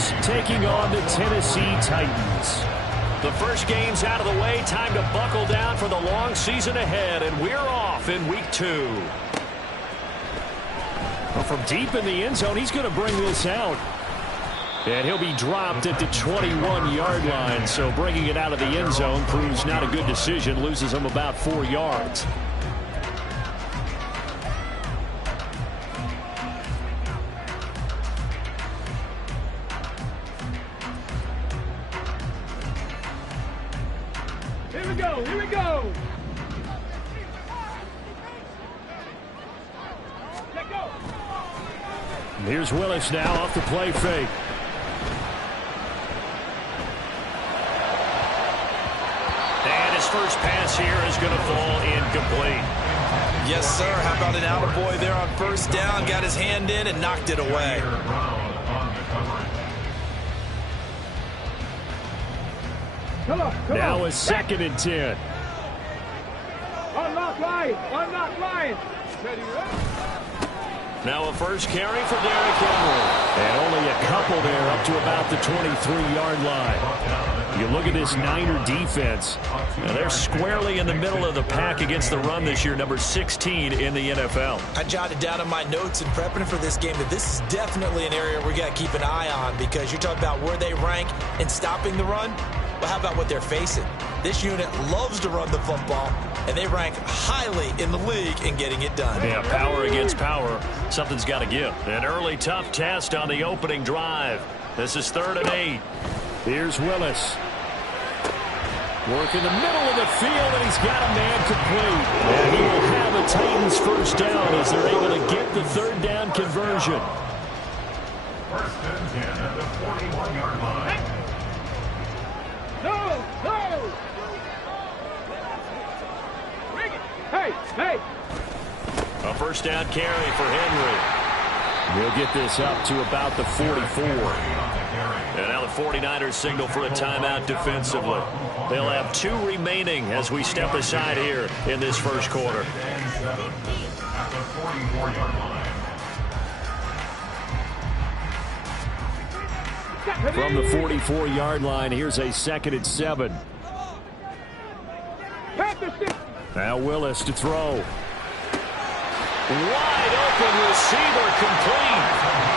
Chargers taking on the Tennessee Titans. The first game's out of the way. Time to buckle down for the long season ahead, and we're off in week 2. Well, from deep in the end zone, he's going to bring this out. And he'll be dropped at the 21-yard line, so bringing it out of the end zone proves not a good decision, loses him about 4 yards. Here we go, here we go. Let go. Here's Willis now off the play fake. And his first pass here is going to fall incomplete. Yes, sir. How about an attaboy there on first down? Got his hand in and knocked it away. Come on. Now a 2nd and 10. Unlock line. Unlock line. Ready, Now a first carry for Derrick Henry. And only a couple there up to about the 23-yard line. You look at this Niner defense. Now they're squarely in the middle of the pack against the run this year, number 16 in the NFL. I jotted down in my notes in prepping for this game that this is definitely an area we got to keep an eye on, because you're talking about where they rank in stopping the run. Well, how about what they're facing? This unit loves to run the football, and they rank highly in the league in getting it done. Yeah, power against power. Something's got to give. An early tough test on the opening drive. This is 3rd and 8. Here's Willis. Work in the middle of the field, and he's got a man complete. And he will have a Titans first down as they're able to get the 3rd down conversion. 1st and 10 at the 41-yard line. No, no. Bring it. Hey, hey. A first down carry for Henry. He'll get this up to about the 44. And now the 49ers signal for a timeout defensively. They'll have 2 remaining as we step aside here in this first quarter. At the 44-yard line. From the 44-yard line, here's a 2nd and 7. Now Willis to throw. Wide open receiver complete.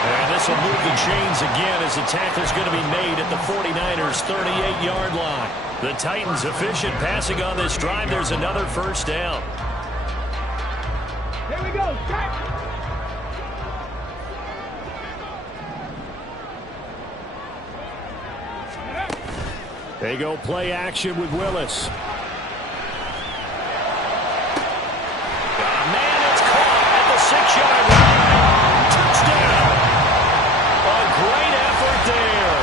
And this will move the chains again as the tackle's going to be made at the 49ers 38-yard line. The Titans efficient passing on this drive. There's another first down. Here we go. They go play action with Willis. Got a man, it's caught at the 6-yard line. Touchdown. A great effort there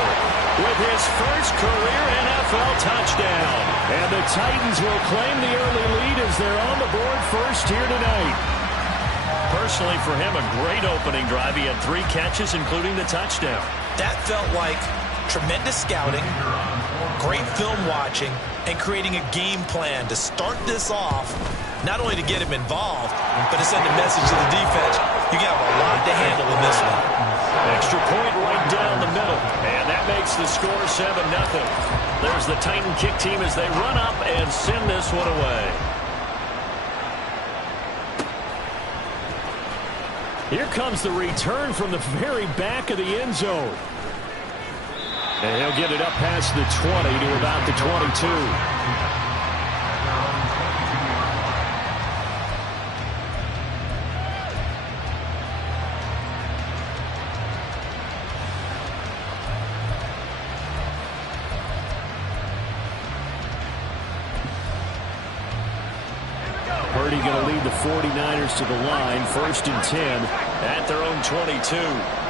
with his first career NFL touchdown. And the Titans will claim the early lead as they're on the board first here tonight. Personally, for him, a great opening drive. He had 3 catches, including the touchdown. That felt like tremendous scouting, great film watching, and creating a game plan to start this off, not only to get him involved, but to send a message to the defense. You got a lot to handle in this one. Extra point right down the middle, and that makes the score 7-0. There's the Titan kick team as they run up and send this one away. Here comes the return from the very back of the end zone. And he'll get it up past the 20 to about the 22. Purdy going to lead the 49ers to the line, 1st and 10 at their own 22.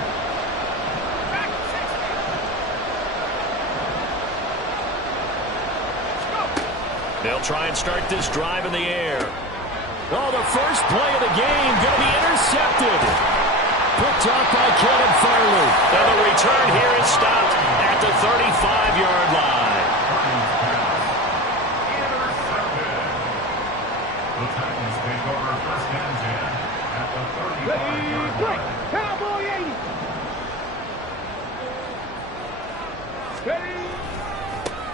They'll try and start this drive in the air. Oh, the first play of the game going to be intercepted. Picked off by Kevin Farley. And the return here is stopped at the 35-yard line. The Titans take over 1st and 10 at the 35-yard line. Cowboy 80. Ready?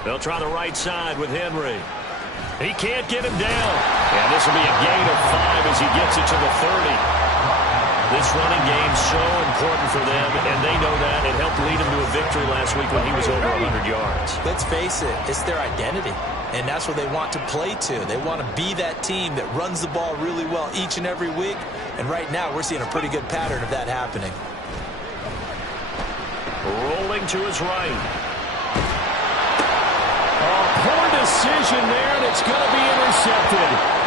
They'll try the right side with Henry. He can't get him down. And this will be a gain of 5 as he gets it to the 30. This running game's so important for them, and they know that. It helped lead him to a victory last week when he was over 100 yards. Let's face it, it's their identity, and that's what they want to play to. They want to be that team that runs the ball really well each and every week, and right now we're seeing a pretty good pattern of that happening. Rolling to his right. Oh, poor decision there, and it's going to be intercepted.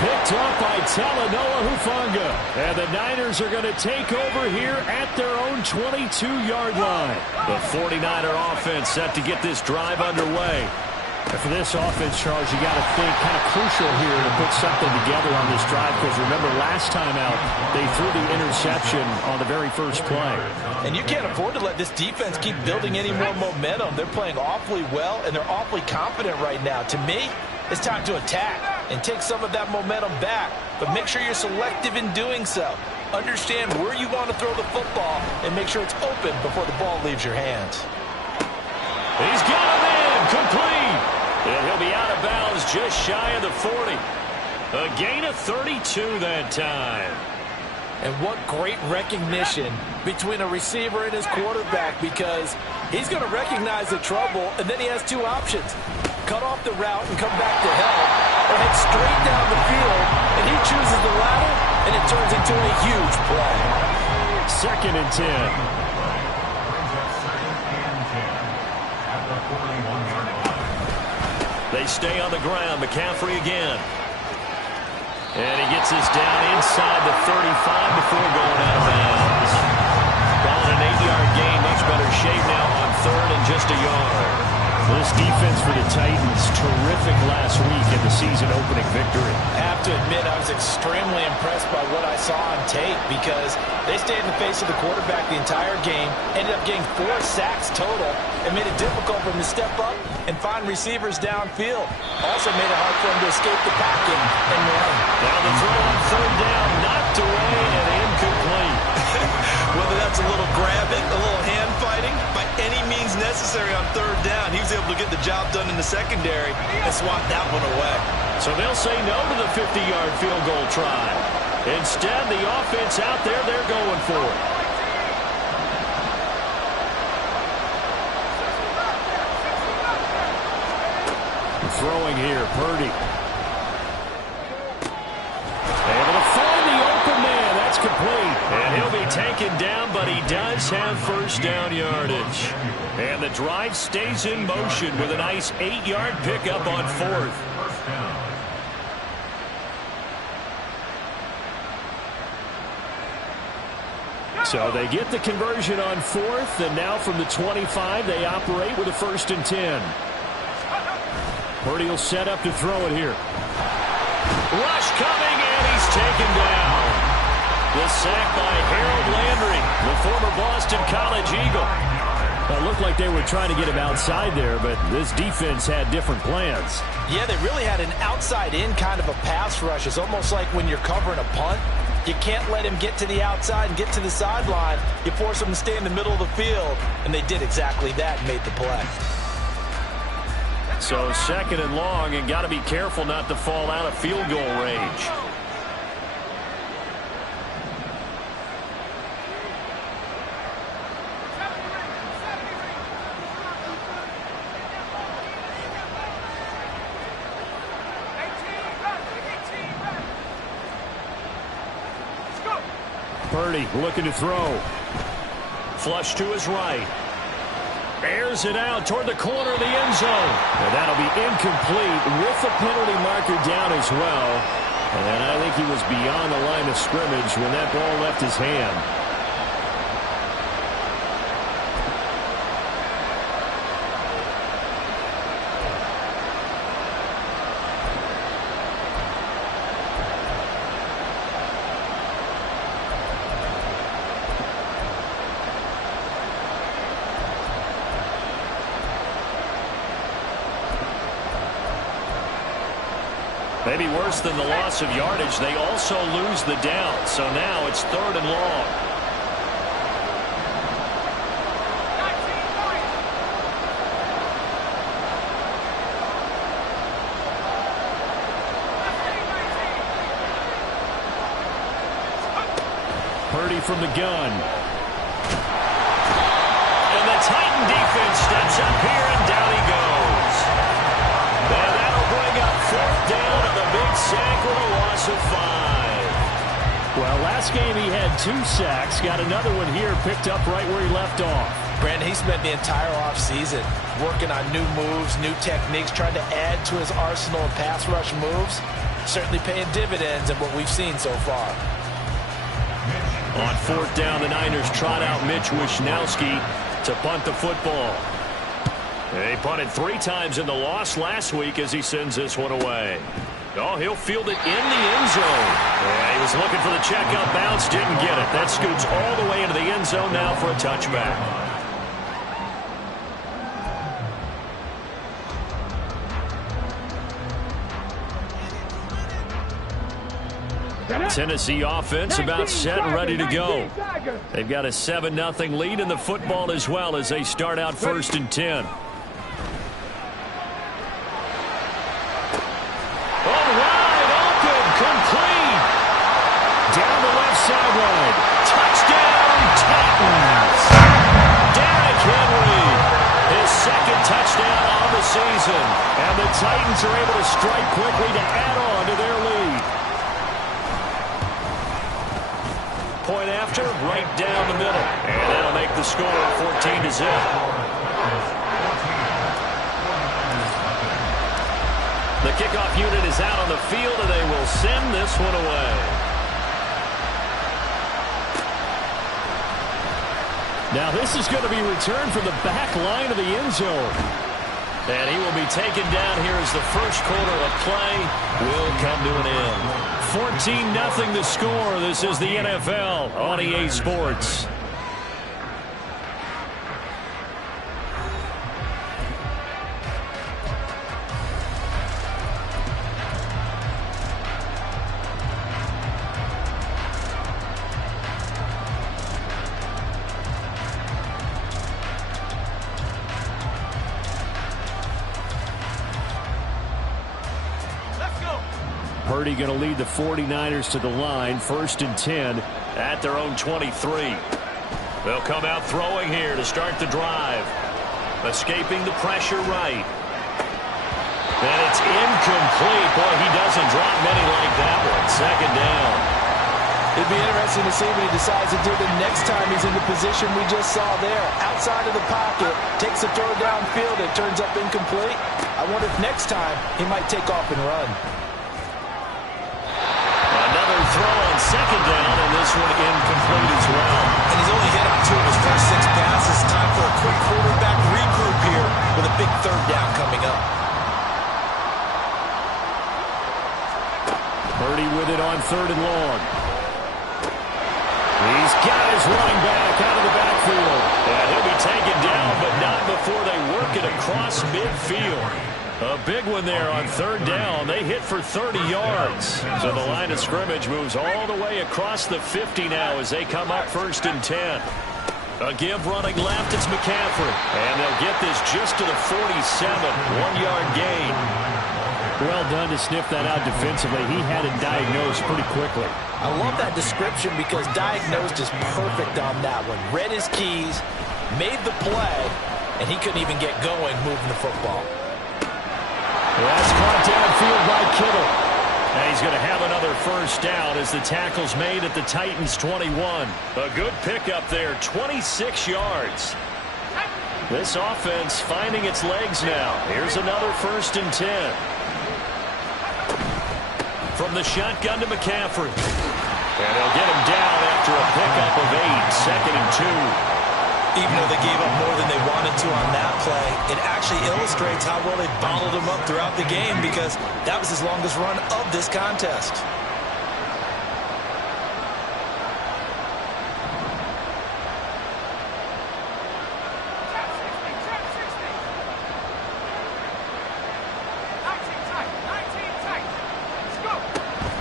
Picked up by Talanoa Hufanga. And the Niners are going to take over here at their own 22-yard line. The 49er offense set to get this drive underway. And for this offense, Charles, you got to think kind of crucial here to put something together on this drive, because remember last time out they threw the interception on the very first play. And you can't afford to let this defense keep building any more momentum. They're playing awfully well, and they're awfully confident right now. To me, it's time to attack and take some of that momentum back, but make sure you're selective in doing so. Understand where you want to throw the football and make sure it's open before the ball leaves your hands. He's got him in, complete. And he'll be out of bounds just shy of the 40. A gain of 32 that time. And what great recognition between a receiver and his quarterback, because he's going to recognize the trouble, and then he has two options. Cut off the route and come back to help, or head straight down the field, and he chooses the latter, and it turns into a huge play. 2nd and 10. They stay on the ground. McCaffrey again. And he gets this down inside the 35 before going out of bounds. Ball an 8-yard gain. Much better shape now on 3rd and just a yard. This defense for the Titans, terrific last week in the season-opening victory. I have to admit, I was extremely impressed by what I saw on tape, because they stayed in the face of the quarterback the entire game, ended up getting 4 sacks total, and made it difficult for him to step up and find receivers downfield. Also made it hard for him to escape the pack and run. Now the throw on 3rd down, knocked away and incomplete. Whether that's a little grabbing, a little hand fighting, by any means necessary on 3rd down, he was able to get the job done in the secondary and swat that one away. So they'll say no to the 50-yard field goal try. Instead, the offense out there, they're going for it. Throwing here, Purdy. Able to find the open man. That's complete. And he'll be taken down, but he does have 1st down yardage. And the drive stays in motion with a nice 8-yard pickup on 4th. So they get the conversion on 4th, and now from the 25, they operate with a 1st and 10. Purdy will set up to throw it here. Rush coming, and he's taken down. The sack by Harold Landry, the former Boston College Eagle. Well, it looked like they were trying to get him outside there, but this defense had different plans. Yeah, they really had an outside-in kind of a pass rush. It's almost like when you're covering a punt, you can't let him get to the outside and get to the sideline. You force him to stay in the middle of the field, and they did exactly that and made the play. So 2nd and long, and got to be careful not to fall out of field goal range. Purdy looking to throw. Flush to his right. Airs it out toward the corner of the end zone. And that'll be incomplete with the penalty marker down as well. And I think he was beyond the line of scrimmage when that ball left his hand. Maybe worse than the loss of yardage, they also lose the down. So now it's 3rd and long. 19 points. Purdy from the gun. And the Titan defense steps up here, and down he goes. And that'll bring up 4th down on the big sack with a loss of 5. Well, last game he had 2 sacks. Got another one here, picked up right where he left off. Brandon, he spent the entire offseason working on new moves, new techniques, trying to add to his arsenal of pass rush moves. Certainly paying dividends in what we've seen so far. On 4th down, the Niners trot out Mitch Wishnowski to punt the football. He punted 3 times in the loss last week as he sends this one away. Oh, he'll field it in the end zone. Yeah, he was looking for the checkout bounce, didn't get it. That scoots all the way into the end zone now for a touchback. Tennessee offense about set and ready to go. They've got a 7-0 lead in the football as well as they start out 1st and 10. Complete. Down the left sideline. Touchdown, Titans. Derrick Henry. His 2nd touchdown on the season. And the Titans are able to strike quickly to add on to their lead. Point after, right down the middle. And that'll make the score 14-0. The kickoff unit is out on the field, and they will send this one away. Now this is going to be returned from the back line of the end zone. And he will be taken down here as the first quarter of play will come to an end. 14-0 the score. This is the NFL on EA Sports. Purdy going to lead the 49ers to the line, 1st and 10 at their own 23. They'll come out throwing here to start the drive. Escaping the pressure right. And it's incomplete. Boy, he doesn't drop many like that one. 2nd down. It'd be interesting to see what he decides to do the next time he's in the position we just saw there. Outside of the pocket, takes a throw downfield, it turns up incomplete. I wonder if next time he might take off and run. Another throw on 2nd down, and this one incomplete as well. And he's only hit on 2 of his first 6 passes. Time for a quick quarterback regroup here with a big 3rd down coming up. Purdy with it on 3rd and long. These guys running back out of the backfield. And he'll be taken down, but not before they work it across midfield. A big one there on 3rd down. They hit for 30 yards. So the line of scrimmage moves all the way across the 50 now as they come up 1st and 10. A give running left, it's McCaffrey. And they'll get this just to the 47, 1-yard gain. Well done to sniff that out defensively. He had it diagnosed pretty quickly. I love that description because diagnosed is perfect on that one. Read his keys, made the play, and he couldn't even get going moving the football. That's caught downfield by Kittle. And he's going to have another 1st down as the tackle's made at the Titans' 21. A good pickup there, 26 yards. This offense finding its legs now. Here's another 1st and 10. From the shotgun to McCaffrey. And they'll get him down after a pickup of 8, 2nd and 2. Even though they gave up more than they wanted to on that play, it actually illustrates how well they bottled him up throughout the game because that was his longest run of this contest.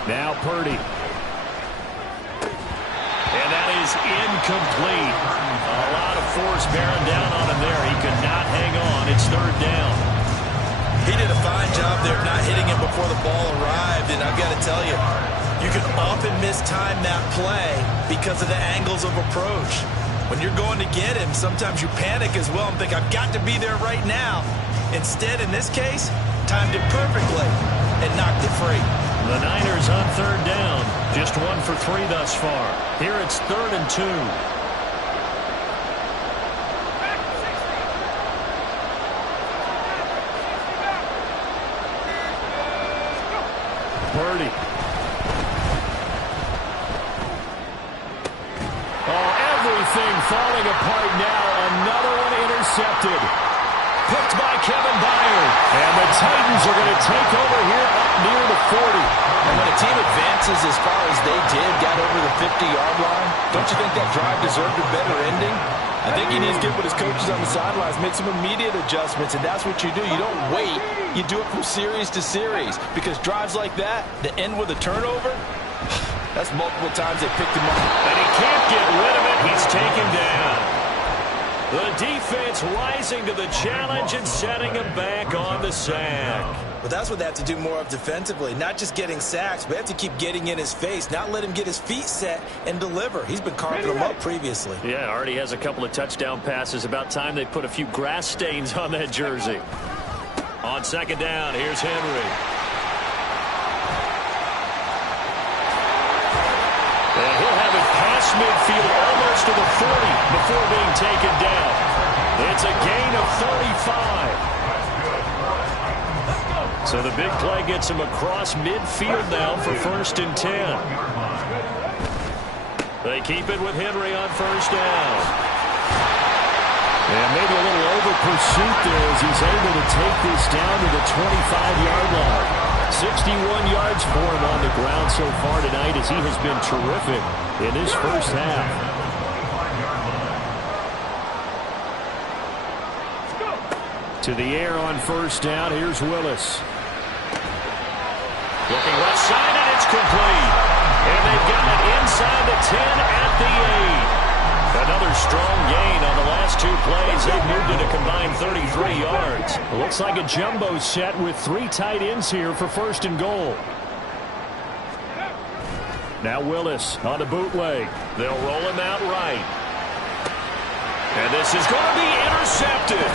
Now Purdy. And that is incomplete. A lot of force bearing down on him there. He could not hang on. It's 3rd down. He did a fine job there not hitting him before the ball arrived, and I've got to tell you, You can often mistime that play because of the angles of approach. When you're going to get him, sometimes you panic as well and think, I've got to be there right now. Instead, in this case, timed it perfectly and knocked it free. The Niners on third down. Just 1 for 3 thus far. Here it's 3rd and 2. Purdy. Oh, everything falling apart now. Another one intercepted. Picked by Kevin Byard. And the Titans are going to take over here up near the 40. And when a team advances as far as they did, got over the 50-yard line, don't you think that drive deserved a better ending? I think he needs to get with his coaches on the sidelines, make some immediate adjustments, and that's what you do. You don't wait. You do it from series to series, because drives like that, that end with a turnover, that's multiple times they picked him up. And he can't get rid of it. He's taken down. The defense rising to the challenge and setting him back on the sack. But that's what they have to do more of defensively, not just getting sacks, but have to keep getting in his face, not let him get his feet set and deliver. He's been carving them up previously. Yeah, already has a couple of touchdown passes. About time they put a few grass stains on that jersey. On second down, here's Henry. And he'll have it past midfield almost to the 40 before being taken down. It's a gain of 35. So the big play gets him across midfield now for 1st and 10. They keep it with Henry on 1st down. And maybe a little over pursuit there as he's able to take this down to the 25-yard line. 61 yards for him on the ground so far tonight as he has been terrific in his first half. To the air on 1st down. Here's Willis. Looking left side, and it's complete. And they've got it inside the 10 at the 8. Another strong gain on the last 2 plays. They've moved it a combined 33 yards. It looks like a jumbo set with 3 tight ends here for 1st and goal. Now Willis on the bootleg. They'll roll him out right. And this is going to be intercepted.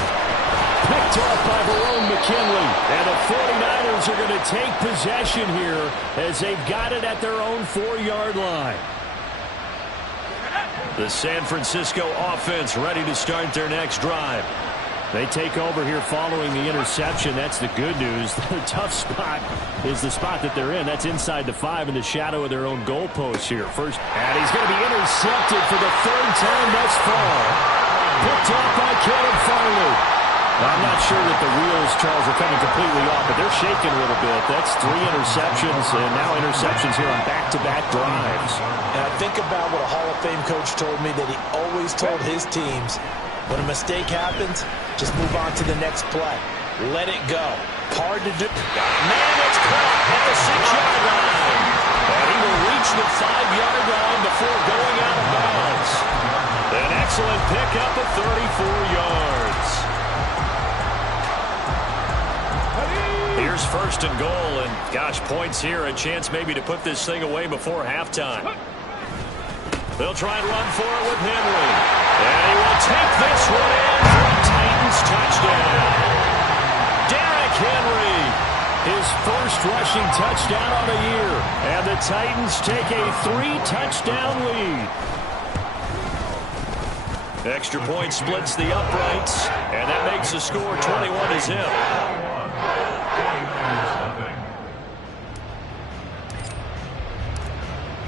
Picked up by Verone McKinley. And the 49ers are going to take possession here as they've got it at their own 4-yard line. The San Francisco offense ready to start their next drive. They take over here following the interception. That's the good news. The tough spot is the spot that they're in. That's inside the 5 in the shadow of their own goalpost here. First, and he's going to be intercepted for the 3rd time thus far. Picked up by Caleb Farley. I'm not sure that the wheels, Charles, are coming completely off, but they're shaking a little bit. That's 3 interceptions, and now interceptions here on back-to-back drives. And I think about what a Hall of Fame coach told me that he always told his teams, when a mistake happens, just move on to the next play. Let it go. Hard to do. Man, it's caught at the 6-yard line. And he will reach the 5-yard line before going out of bounds. An excellent pickup of 34 yards. Here's 1st and goal, and gosh, points here, a chance maybe to put this thing away before halftime. They'll try and run for it with Henry. And he will take this one in for a Titans touchdown. Derrick Henry, his first rushing touchdown on the year. And the Titans take a 3-touchdown lead. Extra point splits the uprights, and that makes the score 21-0.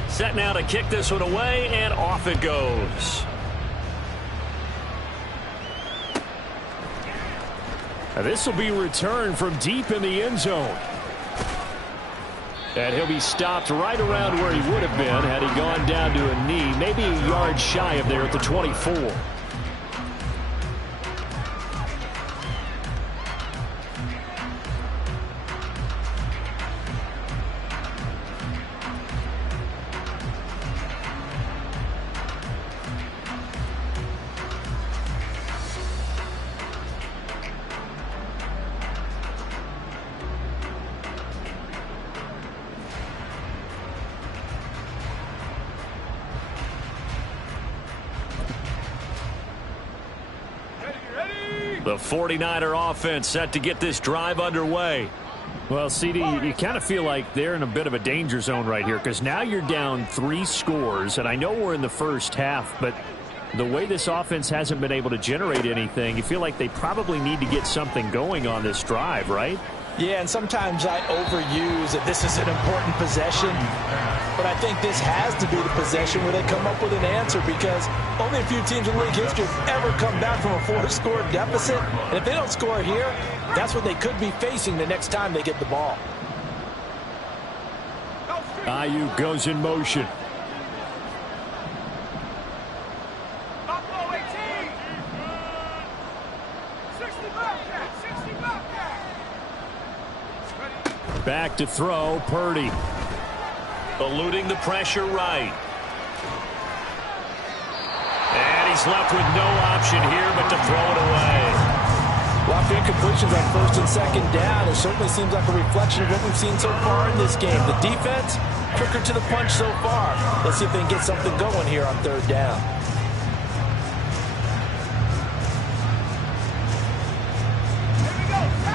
Set now to kick this one away, and off it goes. This will be returned from deep in the end zone. And he'll be stopped right around where he would have been had he gone down to a knee, maybe a yard shy of there at the 24. The 49er offense set to get this drive underway. Well, CD, you kind of feel like they're in a bit of a danger zone right here because now you're down 3 scores, and I know we're in the first half, but the way this offense hasn't been able to generate anything, you feel like they probably need to get something going on this drive, right? Yeah, and sometimes I overuse that this is an important possession, but I think this has to be the possession where they come up with an answer because only a few teams in league history have ever come back from a 4-score deficit, and if they don't score here, that's what they could be facing the next time they get the ball. Ayuk goes in motion. Back to throw, Purdy. Eluding the pressure right. And he's left with no option here but to throw it away. A lot of incompletions on first and second down. It certainly seems like a reflection of what we've seen so far in this game. The defense, quicker to the punch so far. Let's see if they can get something going here on third down.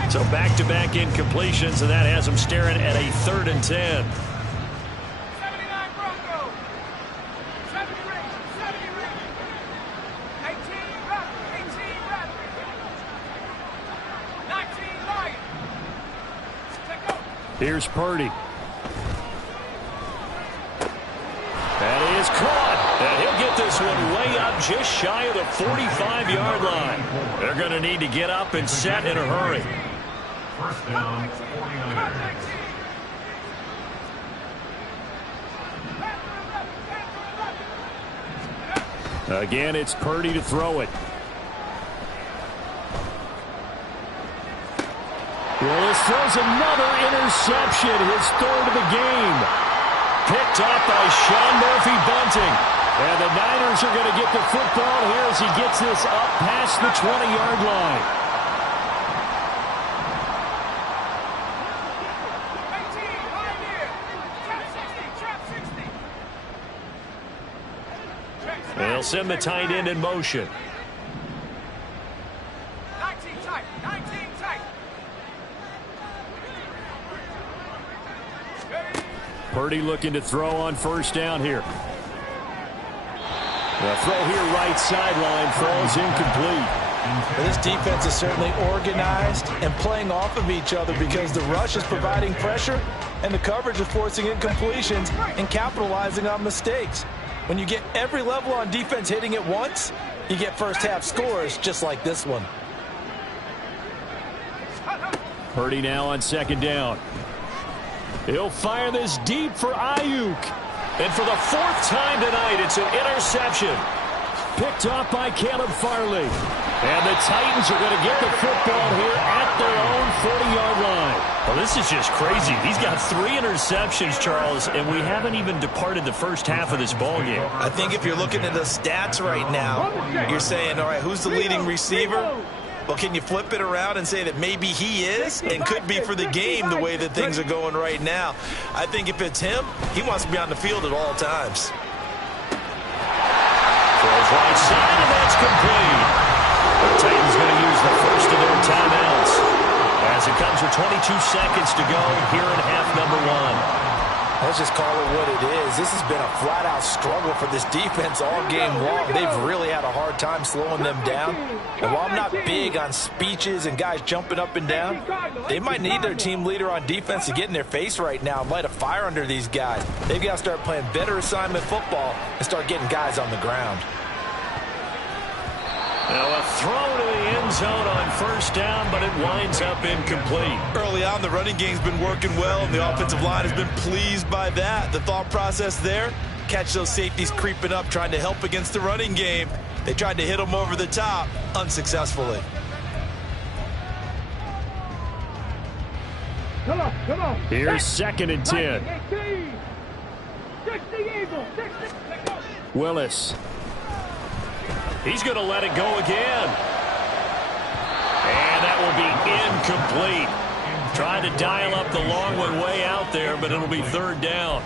So back-to-back incompletions, and that has them staring at a 3rd and 10. 79 Broncos. 70 Rangers. 70 Rangers. 18 Raptors. 18 Raptors. 19 Lions. Take over. Here's Purdy. That is caught. And he'll get this one way up just shy of the 45-yard line. They're going to need to get up and set in a hurry. First down, 49ers. Again, it's Purdy to throw it. Willis throws another interception, his 3rd of the game. Picked up by Sean Murphy-Bunting. And the Niners are going to get the football here as he gets this up past the 20-yard line. They'll send the tight end in motion. 19 tight. 19 tight. Purdy looking to throw on first down here. The throw here right sideline falls incomplete. Well, this defense is certainly organized and playing off of each other because the rush is providing pressure and the coverage is forcing incompletions and capitalizing on mistakes. When you get every level on defense hitting at once, you get first half scores just like this one. Purdy now on second down. He'll fire this deep for Ayuk. And for the 4th time tonight, it's an interception. Picked off by Caleb Farley. And the Titans are going to get the football here at their own 40-yard line. Well, this is just crazy. He's got 3 interceptions, Charles, and we haven't even departed the first half of this ballgame. I think if you're looking at the stats right now, you're saying, all right, who's the leading receiver? Well, can you flip it around and say that maybe he is and could be for the game the way that things are going right now? I think if it's him, he wants to be on the field at all times. Throws right side, and that's complete. The Titans going to use the first of their timeouts as it comes with 22 seconds to go here in half number 1. Let's just call it what it is. This has been a flat-out struggle for this defense all game long. They've really had a hard time slowing them down. And while I'm not big on speeches and guys jumping up and down, they might need their team leader on defense to get in their face right now and light a fire under these guys. They've got to start playing better assignment football and start getting guys on the ground. Now a throw to the end zone on first down, but it winds up incomplete. Early on, the running game's been working well, and the offensive line has been pleased by that. The thought process there, catch those safeties creeping up, trying to help against the running game. They tried to hit them over the top, unsuccessfully. Come on, come on. Here's 2nd and 10. 60 Eagles. 60. Willis. He's going to let it go again. And that will be incomplete. Trying to dial up the long one way out there, but it'll be 3rd down.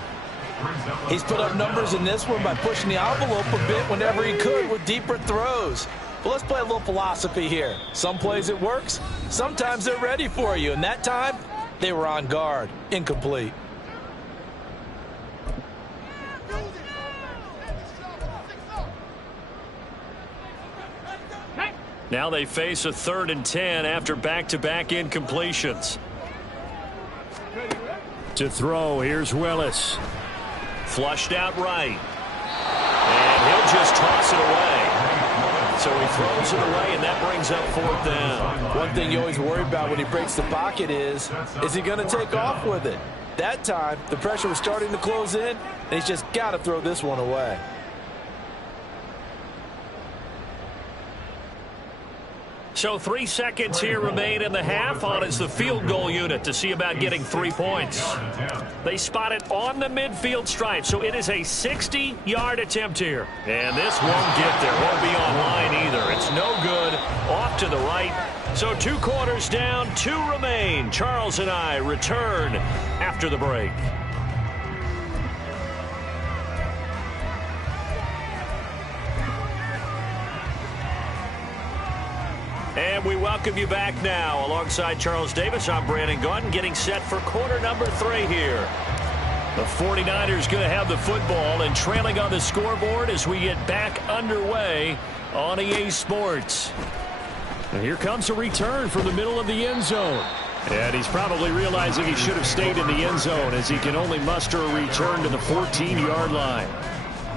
He's put up numbers in this one by pushing the envelope a bit whenever he could with deeper throws. Well, let's play a little philosophy here. Some plays it works. Sometimes they're ready for you. And that time, they were on guard. Incomplete. Now they face a 3rd and 10 after back-to-back incompletions. To throw, here's Willis. Flushed out right. And he'll just toss it away. So he throws it away, and that brings up 4th down. One thing you always worry about when he breaks the pocket is he going to take off with it? That time, the pressure was starting to close in, and he's just got to throw this one away. So 3 seconds here remain in the half. On is the field goal unit to see about getting 3 points. They spot it on the midfield stripe, so it is a 60-yard attempt here. And this won't get there. Won't be online either. It's no good. Off to the right. So 2 quarters down, 2 remain. Charles and I return after the break. And we welcome you back now. Alongside Charles Davis, I'm Brandon Gaudin, getting set for quarter number 3 here. The 49ers going to have the football and trailing on the scoreboard as we get back underway on EA Sports. And here comes a return from the middle of the end zone. And he's probably realizing he should have stayed in the end zone as he can only muster a return to the 14-yard line.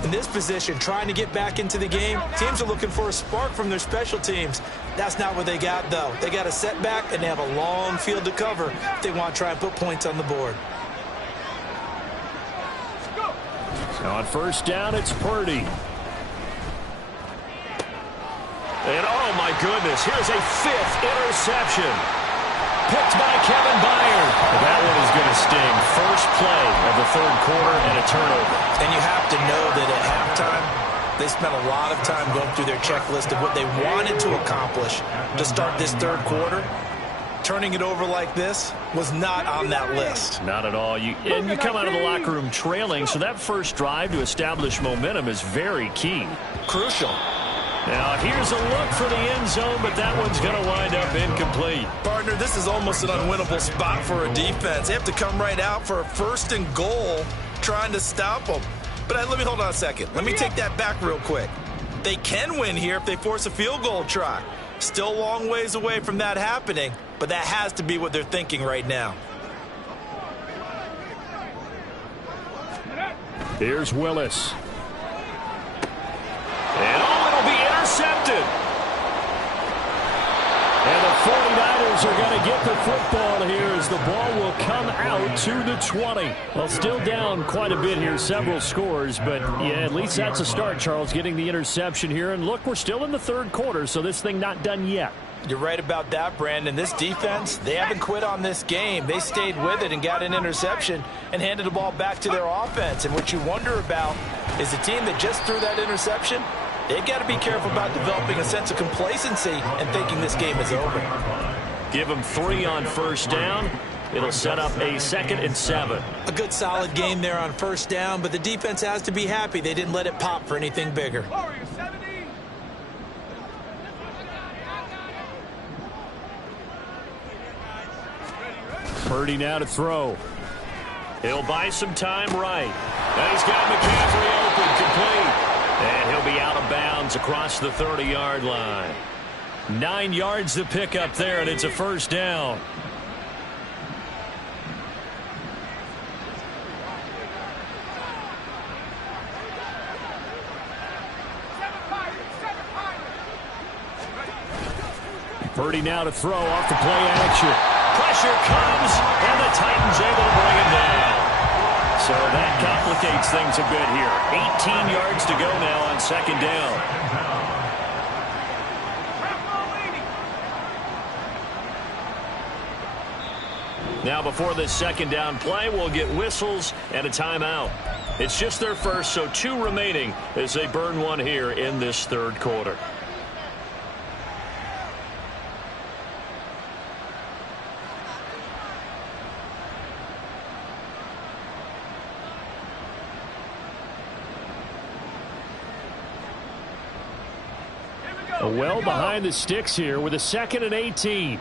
In this position, trying to get back into the game, teams are looking for a spark from their special teams. That's not what they got, though. They got a setback, and they have a long field to cover if they want to try and put points on the board. On 1st down, it's Purdy. And oh my goodness, here's a 5th interception. Picked by Kevin Byard. That one is going to sting. First play of the 3rd quarter and a turnover. And you have to know that at halftime, they spent a lot of time going through their checklist of what they wanted to accomplish to start this 3rd quarter. Turning it over like this was not on that list. Not at all. You come out of the locker room trailing, so that first drive to establish momentum is very key. Crucial. Now, here's a look for the end zone, but that one's going to wind up incomplete. Partner, this is almost an unwinnable spot for a defense. They have to come right out for a 1st and goal trying to stop them. But let me hold on a second. Let me take that back real quick. They can win here if they force a field goal try. Still a long ways away from that happening, but that has to be what they're thinking right now. Here's Willis. And it'll be intercepted. And the 49ers are going to get the football here as the ball will come out to the 20. Well, still down quite a bit here, several scores, but yeah, at least that's a start, Charles, getting the interception here. And look, we're still in the 3rd quarter, so this thing not done yet. You're right about that, Brandon. This defense, they haven't quit on this game. They stayed with it and got an interception and handed the ball back to their offense. And what you wonder about is the team that just threw that interception, they've got to be careful about developing a sense of complacency and thinking this game is over. Give them 3 on 1st down. It'll set up a 2nd and 7. A good solid game there on 1st down, but the defense has to be happy they didn't let it pop for anything bigger. Purdy now to throw. He'll buy some time right. And he's got McCaffrey open, complete. And he'll be out of bounds across the 30-yard line. 9 yards to pick up there, and it's a 1st down. Purdy now to throw off the play action. Pressure comes, and the Titans able to bring him down. So that complicates things a bit here. 18 yards to go now on 2nd down. Now before this 2nd down play, we'll get whistles and a timeout. It's just their first, so 2 remaining as they burn one here in this 3rd quarter. Here we go. Well behind the sticks here with a 2nd and 18.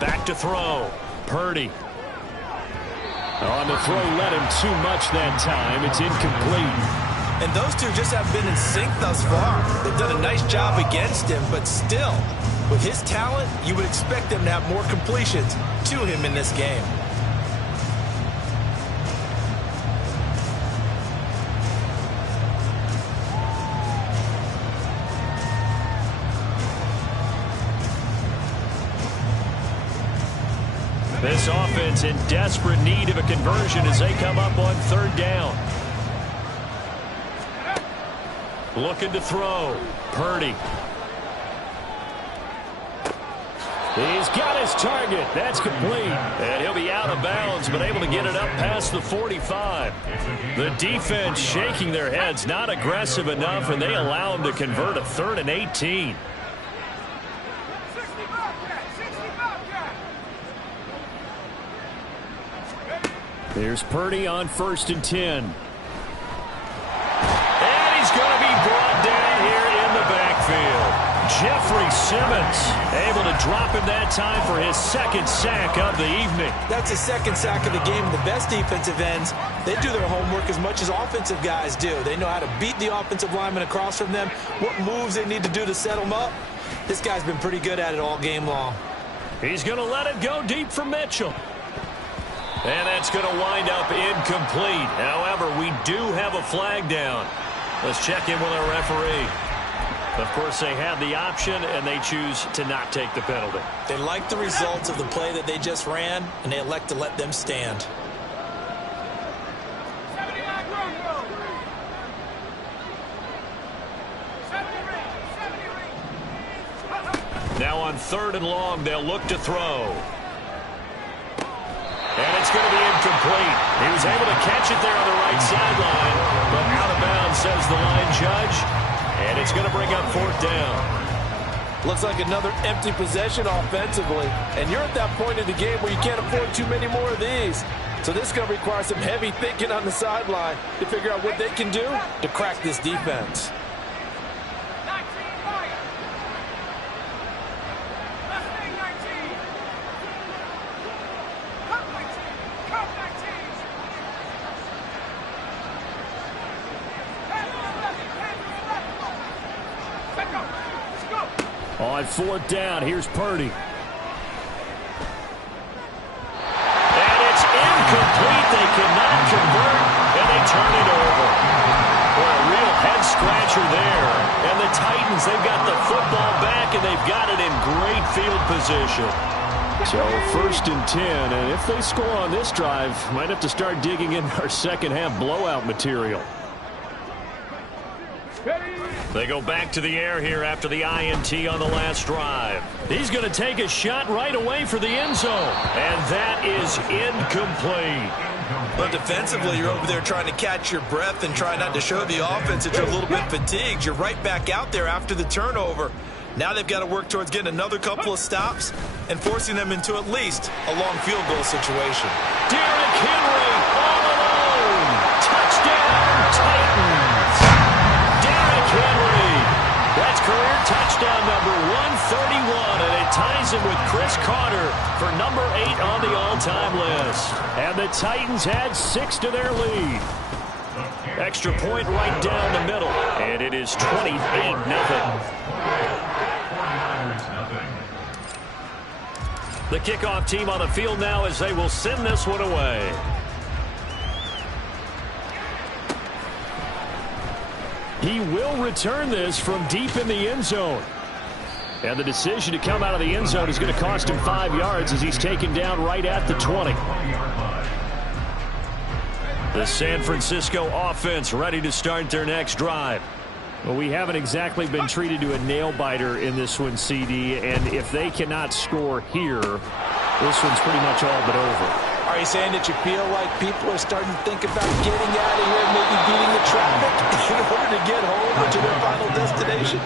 Back to throw. Purdy. On the throw, let him too much that time. It's incomplete. And those two just haven't been in sync thus far. They've done a nice job against him, but still, with his talent, you would expect them to have more completions to him in this game. This offense in desperate need of a conversion as they come up on 3rd down. Looking to throw. Purdy. He's got his target. That's complete. And he'll be out of bounds, but able to get it up past the 45. The defense shaking their heads, not aggressive enough, and they allow him to convert a 3rd and 18. There's Purdy on 1st and 10. And he's going to be brought down here in the backfield. Jeffrey Simmons able to drop him that time for his 2nd sack of the evening. That's his 2nd sack of the game. The best defensive ends, they do their homework as much as offensive guys do. They know how to beat the offensive lineman across from them, what moves they need to do to set them up. This guy's been pretty good at it all game long. He's going to let it go deep for Mitchell. And that's going to wind up incomplete. However, we do have a flag down. Let's check in with our referee. Of course, they have the option, and they choose to not take the penalty. They like the results of the play that they just ran, and they elect to let them stand. Now on 3rd and long, they'll look to throw. And it's going to be incomplete. He was able to catch it there on the right sideline, but out of bounds, says the line judge. And it's going to bring up 4th down. Looks like another empty possession offensively. And you're at that point in the game where you can't afford too many more of these. So this is going to require some heavy thinking on the sideline to figure out what they can do to crack this defense. On 4th down, here's Purdy. And it's incomplete. They cannot convert, and they turn it over. Boy, a real head-scratcher there. And the Titans, they've got the football back, and they've got it in great field position. So 1st and 10, and if they score on this drive, might have to start digging in our second-half blowout material. They go back to the air here after the INT on the last drive. He's going to take a shot right away for the end zone. And that is incomplete. But defensively, you're over there trying to catch your breath and try not to show the offense that you're a little bit fatigued. You're right back out there after the turnover. Now they've got to work towards getting another couple of stops and forcing them into at least a long field goal situation. Derrick Henry all alone. Touchdown, Titans. Henry. That's career touchdown number 131, and it ties him with Chris Carter for number 8 on the all-time list. And the Titans had 6 to their lead. Extra point right down the middle, and it is 28-0. The kickoff team on the field now as they will send this one away. He will return this from deep in the end zone. And the decision to come out of the end zone is going to cost him 5 yards as he's taken down right at the 20. The San Francisco offense ready to start their next drive. Well, we haven't exactly been treated to a nail-biter in this one, CD. And if they cannot score here, this one's pretty much all but over. Are you saying that you feel like people are starting to think about getting out of here, maybe beating the traffic in order to get home or to their final destination?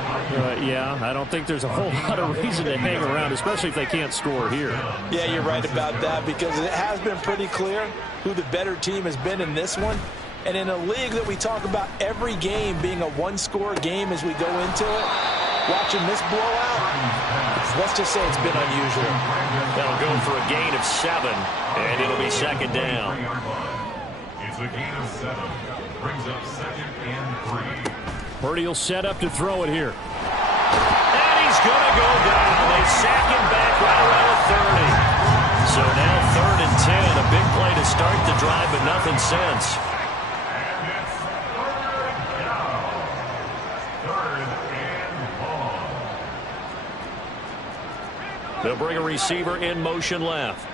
Yeah, I don't think there's a whole lot of reason to hang around, especially if they can't score here. Yeah, you're right about that because it has been pretty clear who the better team has been in this one. And in a league that we talk about every game being a one-score game as we go into it, watching this blowout, let's just say it's been unusual. That'll go for a gain of 7, and it'll be second down. It's a gain of 7. Brings up 2nd and 3. Purdy will set up to throw it here. And he's going to go down. They sack him back right around the 30. So now 3rd and 10. A big play to start the drive, but nothing since. And it's 3rd down. 3rd and long. They'll bring a receiver in motion left.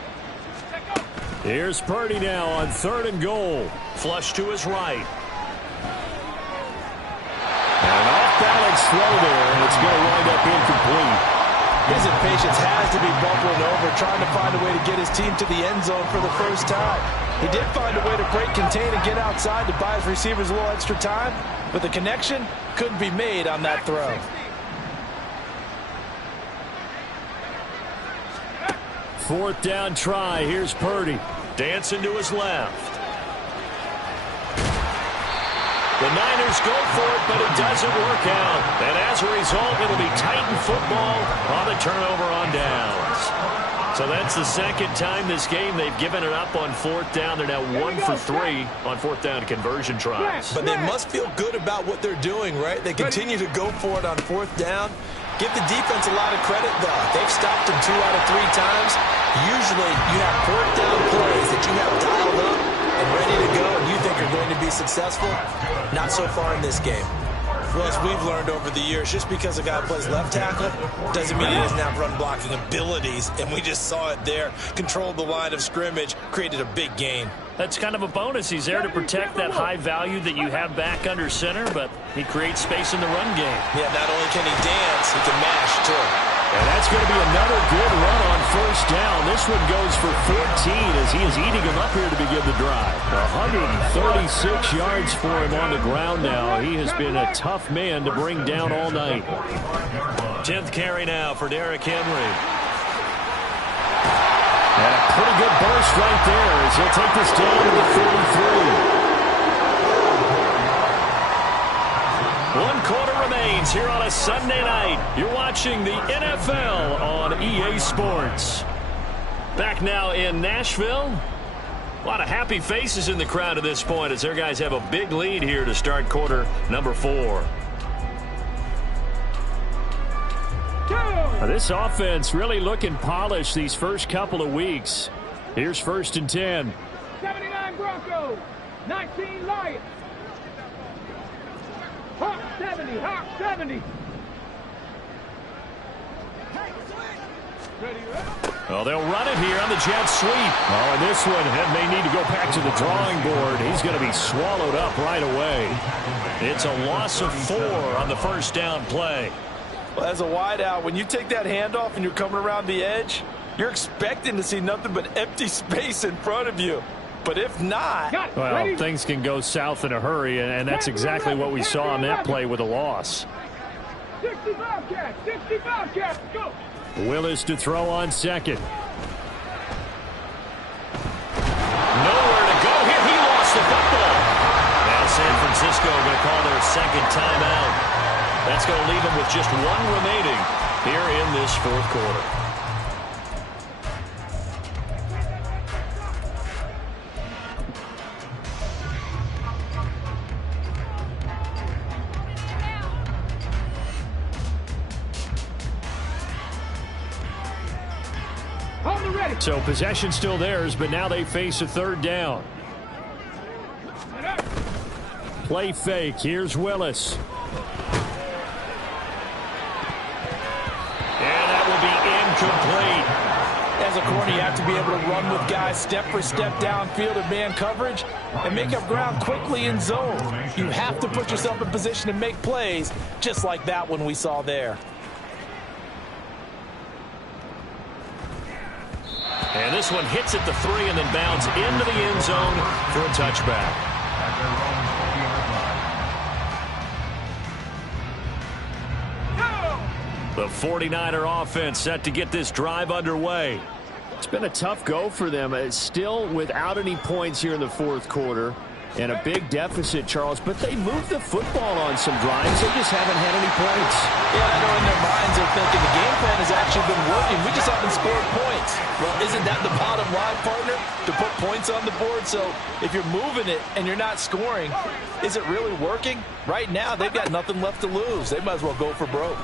Here's Purdy now on 3rd and goal. Flush to his right. An off-balance throw there, and it's going to wind up incomplete. His impatience has to be bubbling over, trying to find a way to get his team to the end zone for the first time. He did find a way to break, contain, and get outside to buy his receivers a little extra time, but the connection couldn't be made on that throw. Fourth down try. Here's Purdy. Dancing to his left. The Niners go for it, but it doesn't work out. And as a result, it'll be Titan football on the turnover on downs. So that's the second time this game they've given it up on 4th down. They're now 1 for 3 on 4th down conversion tries. But they must feel good about what they're doing, right? They continue to go for it on 4th down. Give the defense a lot of credit, though. They've stopped him 2 out of 3 times. Usually, you have 4th down plays that you have dialed up and ready to go, and you think are going to be successful. Not so far in this game. Well, as we've learned over the years, just because a guy plays left tackle doesn't mean he doesn't have run-blocking abilities, and we just saw it there. Controlled the line of scrimmage, created a big gain. That's kind of a bonus. He's there to protect that high value that you have back under center, but he creates space in the run game. Yeah, not only can he dance, he can mash, too. And that's going to be another good run on 1st down. This one goes for 14 as he is eating him up here to begin the drive. 136 yards for him on the ground now. He has been a tough man to bring down all night. 10th carry now for Derrick Henry. And a pretty good burst right there as he'll take this down to the 43. 1 quarter remains here on a Sunday night. You're watching the NFL on EA Sports. Back now in Nashville. A lot of happy faces in the crowd at this point as their guys have a big lead here to start quarter number 4. Now, this offense really looking polished these first couple of weeks. Here's 1st and 10. 79 Broncos, 19 Lions. Hawk 70, Hawk 70. Well, they'll run it here on the jet sweep. Oh, and this one may need to go back to the drawing board. He's going to be swallowed up right away. It's a loss of 4 on the 1st down play. Well, as a wideout, when you take that handoff and you're coming around the edge, you're expecting to see nothing but empty space in front of you. But if not... Well, things can go south in a hurry, and that's exactly what we saw on that play with a loss. 65 cats, 65 cats, go! Willis to throw on 2nd. Nowhere to go here. He lost the football. Now San Francisco going to call their 2nd timeout. That's going to leave them with just 1 remaining here in this 4th quarter. So possession still theirs, but now they face a 3rd down. Play fake. Here's Willis. And that will be incomplete. As a corner, you have to be able to run with guys step for step downfield in man coverage and make up ground quickly in zone. You have to put yourself in position to make plays, just like that one we saw there. And this one hits at the 3 and then bounds into the end zone for a touchback. The 49er offense set to get this drive underway. It's been a tough go for them. It's still without any points here in the 4th quarter. and a big deficit, Charles, but they moved the football on some drives. They just haven't had any points. Yeah, I know in their minds they're thinking the game plan has actually been working. We just haven't scored points. Well, isn't that the bottom line, partner? To put points on the board? So if you're moving it and you're not scoring, is it really working? Right now, they've got nothing left to lose. They might as well go for broke.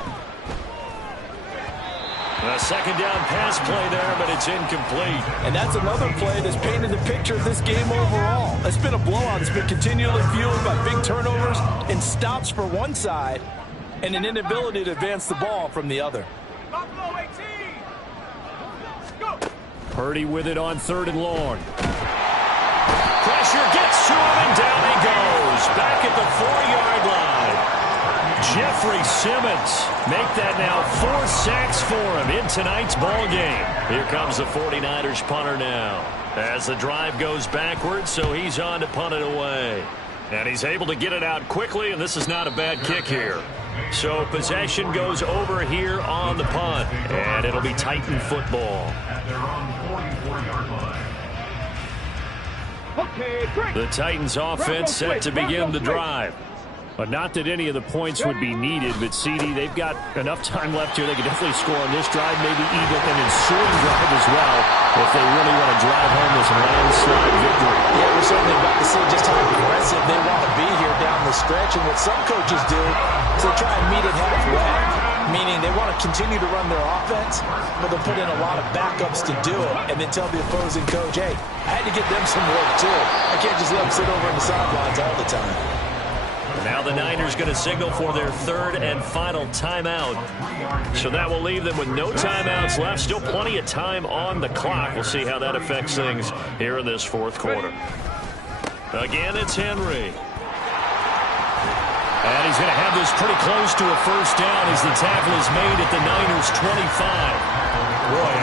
A second down pass play there, but it's incomplete. And that's another play that's painted the picture of this game overall. It's been a blowout. It's been continually fueled by big turnovers and stops for one side and an inability to advance the ball from the other. Buffalo 18. Go. Purdy with it on 3rd and long. Pressure gets to him, and down he goes. Back at the 4-yard line. Jeffrey Simmons make that now 4 sacks for him in tonight's ball game. Here comes the 49ers punter now as the drive goes backwards, so he's on to punt it away. And he's able to get it out quickly, and this is not a bad kick here. So possession goes over here on the punt, and it'll be Titan football. At their own 44-yard line. Okay, great. The Titans offense set to begin the drive. But not that any of the points would be needed, but CD, they've got enough time left here. They can definitely score on this drive, maybe even an ensuing drive as well, if they really want to drive home this landslide victory. Yeah, we're certainly about to see just how aggressive they want to be here down the stretch. And what some coaches do is they try and meet it halfway, meaning they want to continue to run their offense, but they'll put in a lot of backups to do it, and then tell the opposing coach, hey, I had to get them some work too. I can't just let them sit over on the sidelines all the time. Now the Niners going to signal for their 3rd and final timeout. So that will leave them with no timeouts left. Still plenty of time on the clock. We'll see how that affects things here in this 4th quarter. Again, it's Henry. And he's going to have this pretty close to a first down as the tackle is made at the Niners' 25. Boy,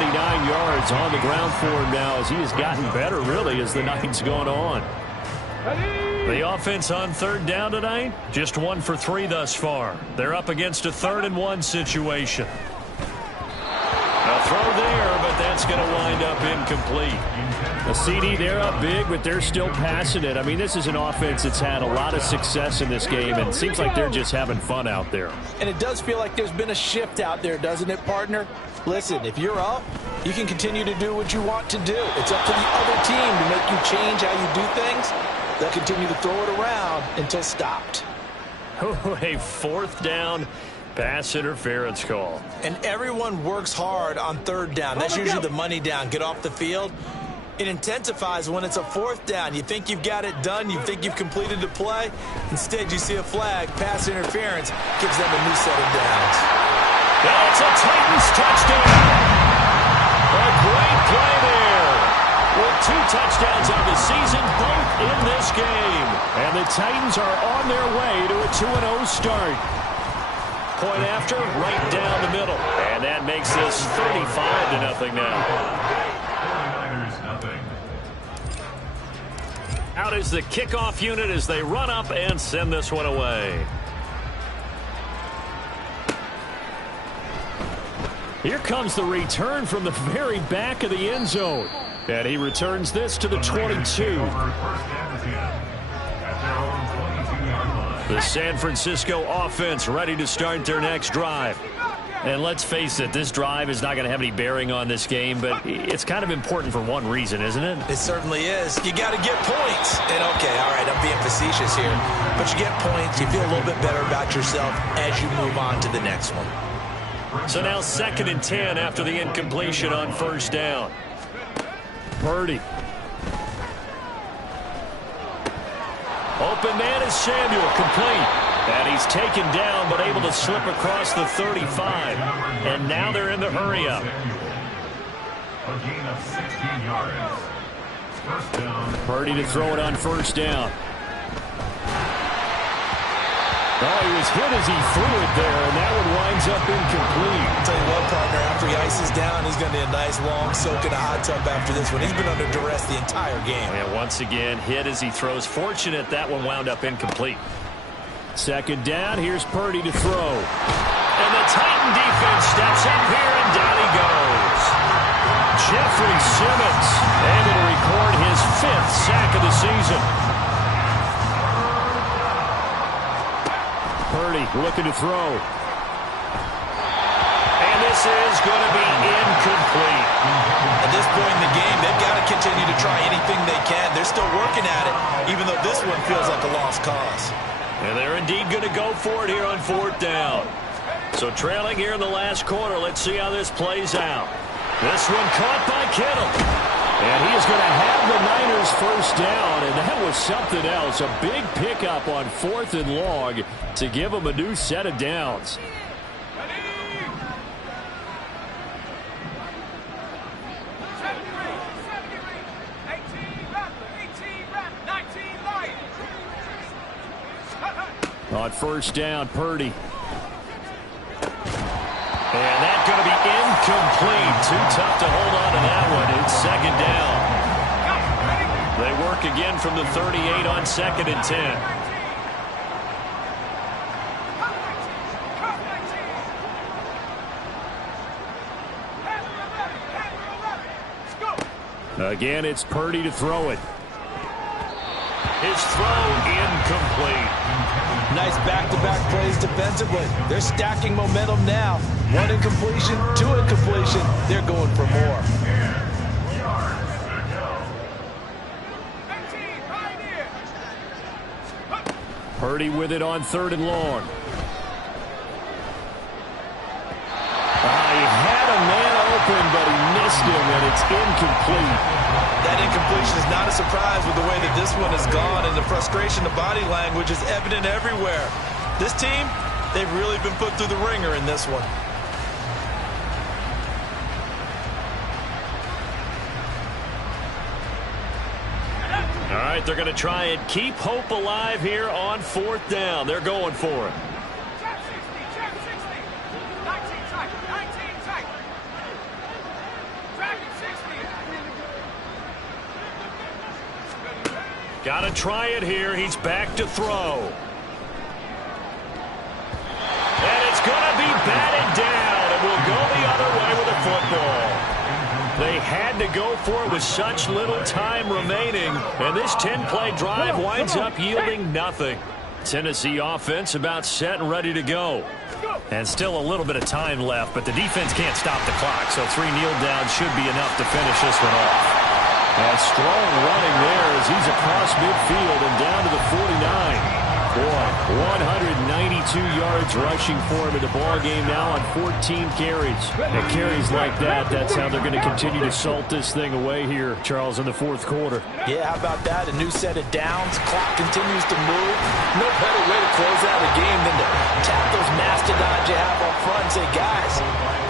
179 yards on the ground for him now as he has gotten better, really, as the night's gone on. The offense on 3rd down tonight, just 1 for 3 thus far. They're up against a 3rd and 1 situation. A throw there, but that's going to wind up incomplete. The CD, they're up big, but they're still passing it. I mean, this is an offense that's had a lot of success in this game, and it seems like they're just having fun out there. And it does feel like there's been a shift out there, doesn't it, partner? Listen, if you're up, you can continue to do what you want to do. It's up to the other team to make you change how you do things. They'll continue to throw it around until stopped. Oh, a 4th down pass interference call. And everyone works hard on 3rd down. That's usually the money down. Get off the field. It intensifies when it's a 4th down. You think you've got it done. You think you've completed the play. Instead, you see a flag. Pass interference gives them a new set of downs. That's a Titans touchdown. A great play there. With 2 touchdowns on the season, both in this game. And the Titans are on their way to a 2-0 start. Point after, right down the middle. And that makes this 35-0 now. 49ers nothing. Out is the kickoff unit as they run up and send this one away. Here comes the return from the very back of the end zone. And he returns this to the 22. The San Francisco offense ready to start their next drive. And let's face it, this drive is not going to have any bearing on this game, but it's kind of important for one reason, isn't it? It certainly is. You got to get points. And okay, all right, I'm being facetious here. But you get points, you feel a little bit better about yourself as you move on to the next one. So now 2nd and 10 after the incompletion on 1st down. Purdy. Open man is Samuel, complete. And he's taken down, but able to slip across the 35. And now they're in the hurry-up. A gain of 16 yards. First down. Purdy to throw it on 1st down. Oh, he was hit as he threw it there, and that one winds up incomplete. I'll tell you what, partner, after he ices down, he's going to need a nice, long soak in a hot tub after this one. He's been under duress the entire game. And once again, hit as he throws. Fortunate that one wound up incomplete. 2nd down, here's Purdy to throw. And the Titan defense steps up here, and down he goes. Jeffrey Simmons able to record his 5th sack of the season. Purdy looking to throw. And this is going to be incomplete. At this point in the game, they've got to continue to try anything they can. They're still working at it, even though this one feels like a lost cause. And they're indeed going to go for it here on 4th down. So trailing here in the last quarter, let's see how this plays out. This one caught by Kittle. And he is going to have the Niners first down, and that was something else. A big pickup on 4th and long to give them a new set of downs. On 1st down, Purdy. And that's going to be incomplete. Too tough to hold on to that one. It's 2nd down. They work again from the 38 on 2nd and 10. Again, it's Purdy to throw it. His throw incomplete. Nice back-to-back plays defensively. They're stacking momentum now. 1 incompletion, 2 incompletion. They're going for more. Purdy with it on 3rd and long. He had a man open, but he missed him, and it's incomplete. That incompletion is not a surprise with the way that this one has gone, and the frustration, the body language is evident everywhere. This team, they've really been put through the ringer in this one. All right, they're going to try and keep hope alive here on 4th down. They're going for it. Got to try it here. He's back to throw. And it's going to be batted down. It will go the other way with the football. They had to go for it with such little time remaining. And this 10-play drive winds up yielding nothing. Tennessee offense about set and ready to go. And still a little bit of time left, but the defense can't stop the clock. So 3 kneel downs should be enough to finish this one off. And strong running there as he's across midfield and down to the 49. Boy, 192 yards rushing for him in the ball game now on 14 carries. And carries like that, that's how they're going to continue to salt this thing away here, Charles, in the 4th quarter. Yeah, how about that? A new set of downs. Clock continues to move. No better way to close out a game than to tap those mastodons you have up front and say, guys,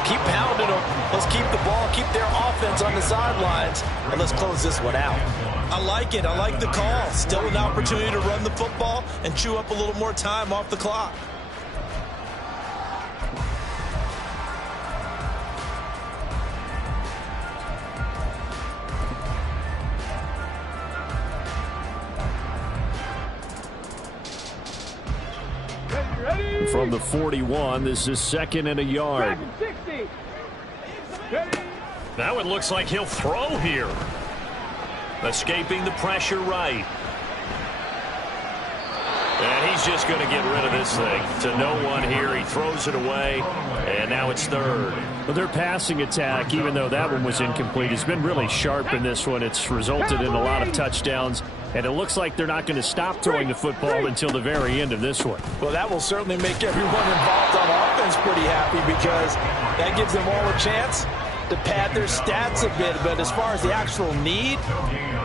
keep pounding them. Let's keep the ball, keep their offense on the sidelines, and let's close this one out. I like it. I like the call. Still an opportunity to run the football and chew up a little more time off the clock. From the 41, this is 2nd and a yard. Now it looks like he'll throw here. Escaping the pressure right. And he's just going to get rid of this thing to no one here. He throws it away, and now it's 3rd. Well, their passing attack, even though that one was incomplete, has been really sharp in this one. It's resulted in a lot of touchdowns, and it looks like they're not going to stop throwing the football until the very end of this one. Well, that will certainly make everyone involved on offense pretty happy because that gives them all a chance to pad their stats a bit. But as far as the actual need,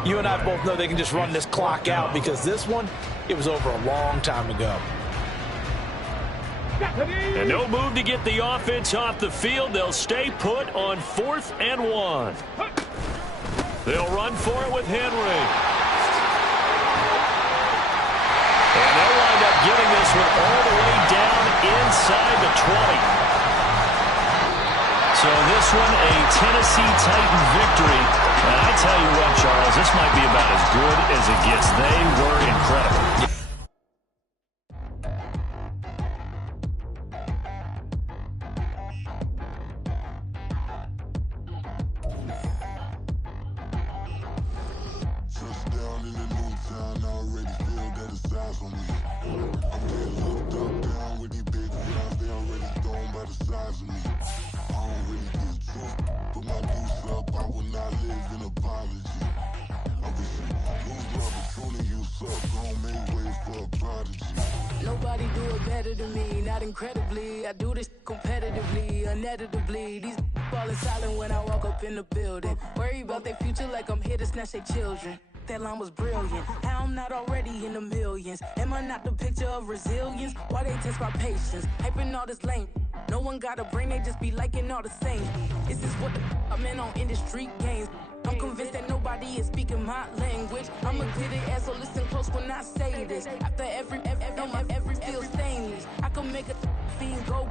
you and I both know they can just run this clock out because this one, it was over a long time ago. And no move to get the offense off the field. They'll stay put on 4th and 1. They'll run for it with Henry. And they'll wind up getting this one all the way down inside the 20. So this one, a Tennessee Titan victory. And I tell you what, Charles, this might be about as good as it gets. They were incredible. Touchdown in the new town, I already feel that it's eyes on me. I'm getting hooked up down with by the size of me. I don't really get drunk, but my deuce up, I will not live in apology. I be saying, lose love, but truly you suck, gon' make way for a prodigy. Nobody do it better than me, not incredibly. I do this competitively, uneditably. These falling silent when I walk up in the building. Worry about their future like I'm here to snatch their children. That line was brilliant. How I'm not already in the millions. Am I not the picture of resilience? Why they test my patience? Hyping all this lame. No one got a brain, they just be liking all the same. Is this what the I'm in on industry games? I'm convinced that nobody is speaking my language. I'm a glittered ass, so listen close when I say this. After every feel stainless. I can make a fiend go.